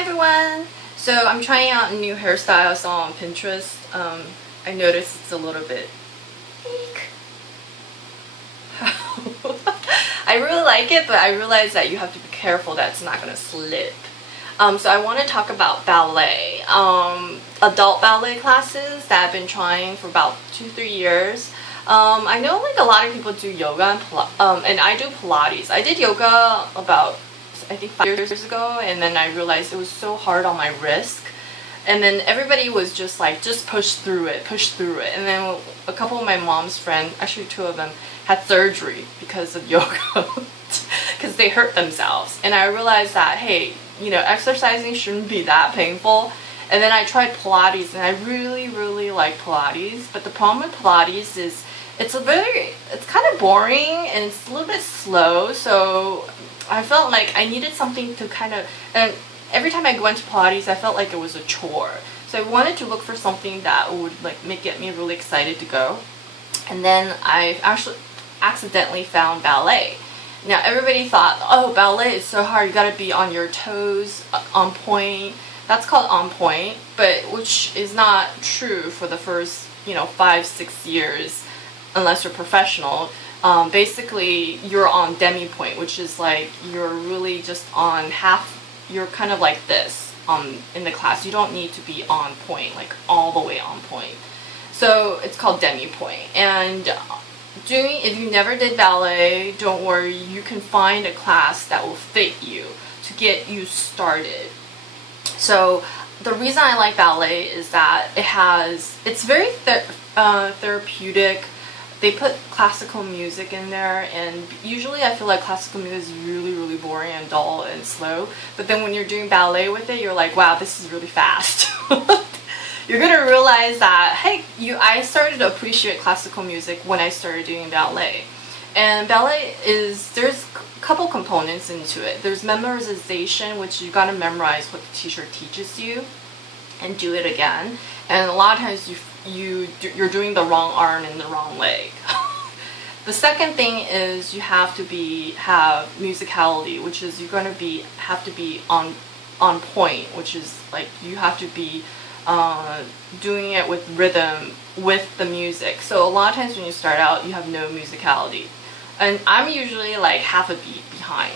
Hi everyone! So I'm trying out a new hairstyle I saw on Pinterest. I noticed it's a little bit eek. I really like it, but I realize that you have to be careful that it's not going to slip. So I want to talk about ballet. Adult ballet classes that I've been trying for about 2-3 years. I know like a lot of people do yoga and I do Pilates. I did yoga about I think 5 years ago, and then I realized it was so hard on my wrist, and then everybody was just like, just push through it, and then a couple of my mom's friends, actually 2 of them, had surgery because of yoga because they hurt themselves. And I realized that, hey, you know, exercising shouldn't be that painful. And then I tried Pilates, and I really like Pilates, but the problem with Pilates is it's kind of boring and it's a little bit slow, so I felt like I needed something to kind of, and every time I went to Pilates I felt like it was a chore. So I wanted to look for something that would like get me really excited to go. And then I actually accidentally found ballet. Now everybody thought, oh, ballet is so hard, you gotta be on your toes, on point. That's called on point, but which is not true for the first, 5-6 years unless you're professional. Basically you're on demi point, which is like you're really just on half, you're kind of like this in the class. You don't need to be on point, like all the way on point. So it's called demi point. And if you never did ballet, don't worry, you can find a class that will fit you to get you started. So the reason I like ballet is that it's very therapeutic. They put classical music in there, and usually I feel like classical music is really boring and dull and slow, but then when you're doing ballet with it, you're like, wow, this is really fast. You're gonna realize that, hey, I started to appreciate classical music when I started doing ballet. And ballet there's a couple components into it. There's memorization, which you gotta memorize what the teacher teaches you and do it again. And a lot of times you're doing the wrong arm and the wrong leg. The second thing is you have to have musicality, which is you're going to have to be on point, which is like you have to be doing it with rhythm with the music. So a lot of times when you start out, you have no musicality, and I'm usually like half a beat behind.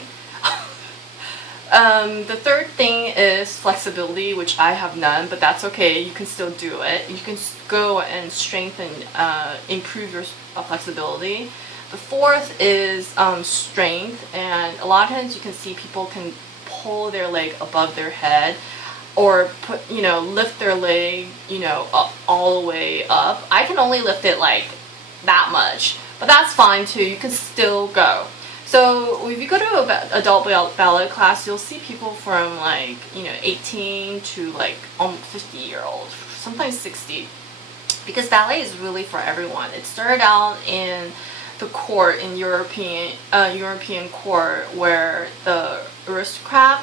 The third thing is flexibility, which I have none, but that's okay. You can still do it. You can go and strengthen, improve your flexibility. The fourth is strength, and a lot of times you can see people can pull their leg above their head, or lift their leg, all the way up. I can only lift it like that much, but that's fine too. You can still go. So if you go to an adult ballet class, you'll see people from like 18 to like almost 50-year-old, sometimes 60, because ballet is really for everyone. It started out in the court, in European court, where the aristocrat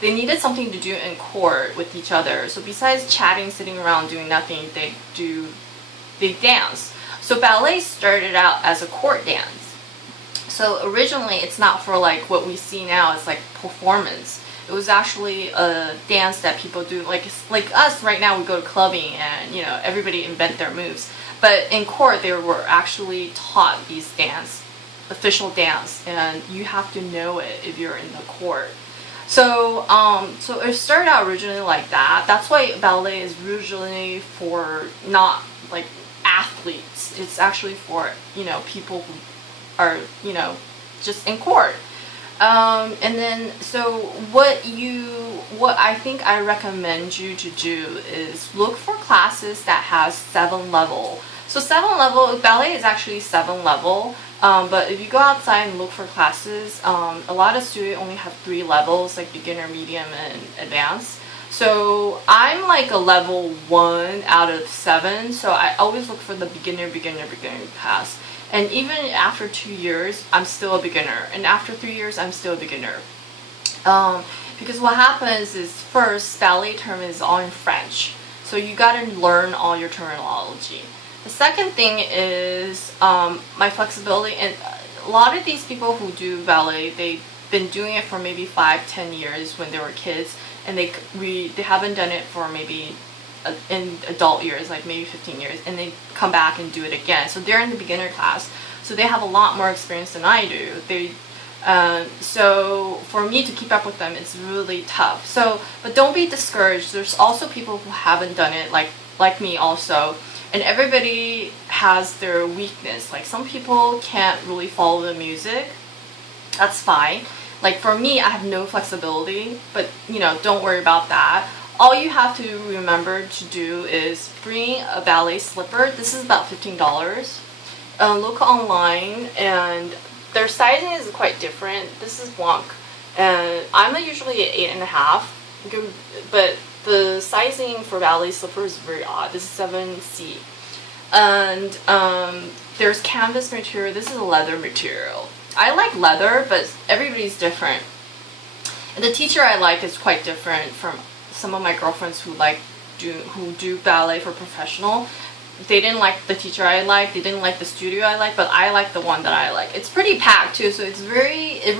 they needed something to do in court with each other. So besides chatting, sitting around doing nothing, they dance. So ballet started out as a court dance. So originally it's not for like what we see now, it's like performance. It was actually a dance that people do, like us right now, we go to clubbing and everybody invent their moves. But in court they were actually taught these official dance, and you have to know it if you're in the court. So so it started out originally like that. That's why ballet is usually for not like athletes. It's actually for people who are just in court. And then so what I think I recommend you to do is look for classes that has 7 level. So 7 level, ballet is actually 7 level, but if you go outside and look for classes, a lot of studios only have 3 levels, like beginner, medium, and advanced. So I'm like a level 1 out of 7, so I always look for the beginner class. And even after 2 years, I'm still a beginner. And after 3 years, I'm still a beginner. Because what happens is, first, ballet term is all in French. So you gotta learn all your terminology. The second thing is my flexibility. And a lot of these people who do ballet, they've been doing it for maybe 5-10 years when they were kids. and they haven't done it for maybe in adult years, like maybe 15 years, and they come back and do it again. So they're in the beginner class, so they have a lot more experience than I do. So for me to keep up with them, it's really tough. So, but don't be discouraged. There's also people who haven't done it, like me also, and everybody has their weakness. Like some people can't really follow the music. That's fine. Like for me, I have no flexibility, but don't worry about that. All you have to remember to do is bring a ballet slipper. This is about $15. Look online, and their sizing is quite different. This is Wonk, and I'm usually at 8.5, but the sizing for ballet slipper is very odd. This is 7C, and there's canvas material. This is a leather material. I like leather, but everybody's different. And the teacher I like is quite different from some of my girlfriends who do ballet for professional. They didn't like the teacher I like, they didn't like the studio I like, but I like the one that I like. It's pretty packed too, so it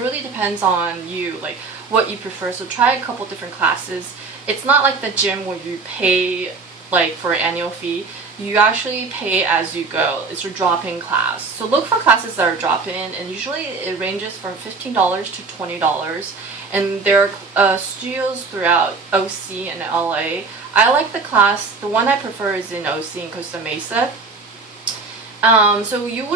really depends on you, like what you prefer. So try a couple different classes. It's not like the gym where you pay like for an annual fee. You actually pay as you go. It's your drop-in class. So look for classes that are drop-in, and usually it ranges from $15 to $20. And there are studios throughout OC and LA. I like the class. The one I prefer is in OC in Costa Mesa. So you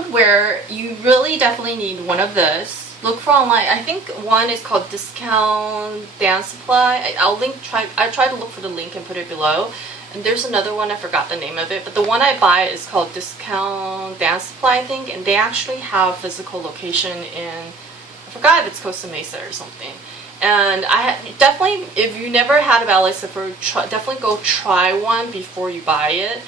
really definitely need one of this. Look for online. I think one is called Discount Dance Supply. I try to look for the link and put it below. And there's another one, I forgot the name of it, but the one I buy is called Discount Dance Supply, I think, and they actually have physical location in, I forgot if it's Costa Mesa or something. And definitely, if you never had a ballet slipper, definitely go try one before you buy it.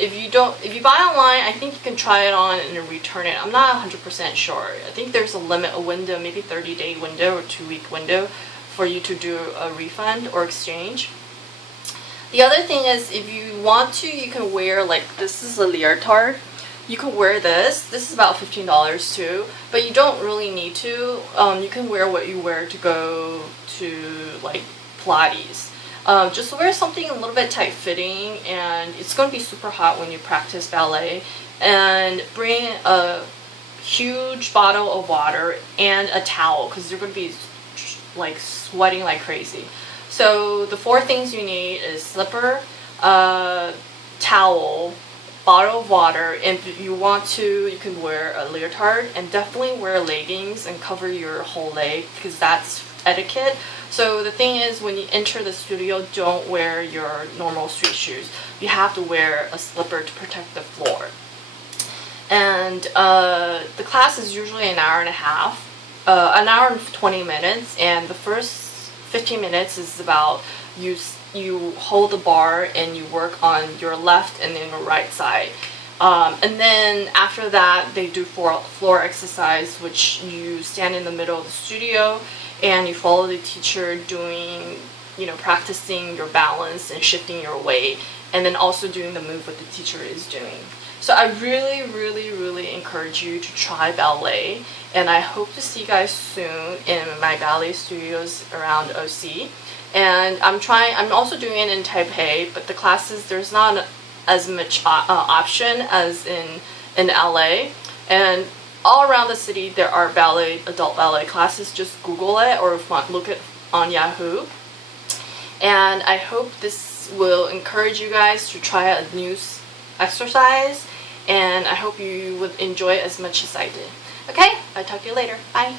If you buy online, I think you can try it on and then return it. I'm not 100% sure. I think there's a window, maybe 30-day window or 2-week window for you to do a refund or exchange. The other thing is, if you want to, you can wear, like, this is a leotard. You can wear this. This is about $15 too, but you don't really need to. You can wear what you wear to go to, like, Pilates. Just wear something a little bit tight-fitting, and it's going to be super hot when you practice ballet. And bring a huge bottle of water and a towel, because you're going to be, like, sweating like crazy. So the 4 things you need is slipper, towel, bottle of water, and if you want to, you can wear a leotard, and definitely wear leggings and cover your whole leg, because that's etiquette. So the thing is, when you enter the studio, don't wear your normal street shoes. You have to wear a slipper to protect the floor. And the class is usually an hour and a half, an hour and 20 minutes, and the first 15 minutes is about you hold the bar and you work on your left and then your right side. And then after that, they do floor exercise, which you stand in the middle of the studio and you follow the teacher doing, practicing your balance and shifting your weight, and then also doing the move what the teacher is doing. So I really, really, really encourage you to try ballet, and I hope to see you guys soon in my ballet studios around OC. And I'm also doing it in Taipei, but the classes, there's not as much option as in LA. And all around the city there are adult ballet classes. Just Google it or look it on Yahoo. And I hope this will encourage you guys to try a new exercise, and I hope you would enjoy it as much as I did. Okay, I'll talk to you later. Bye.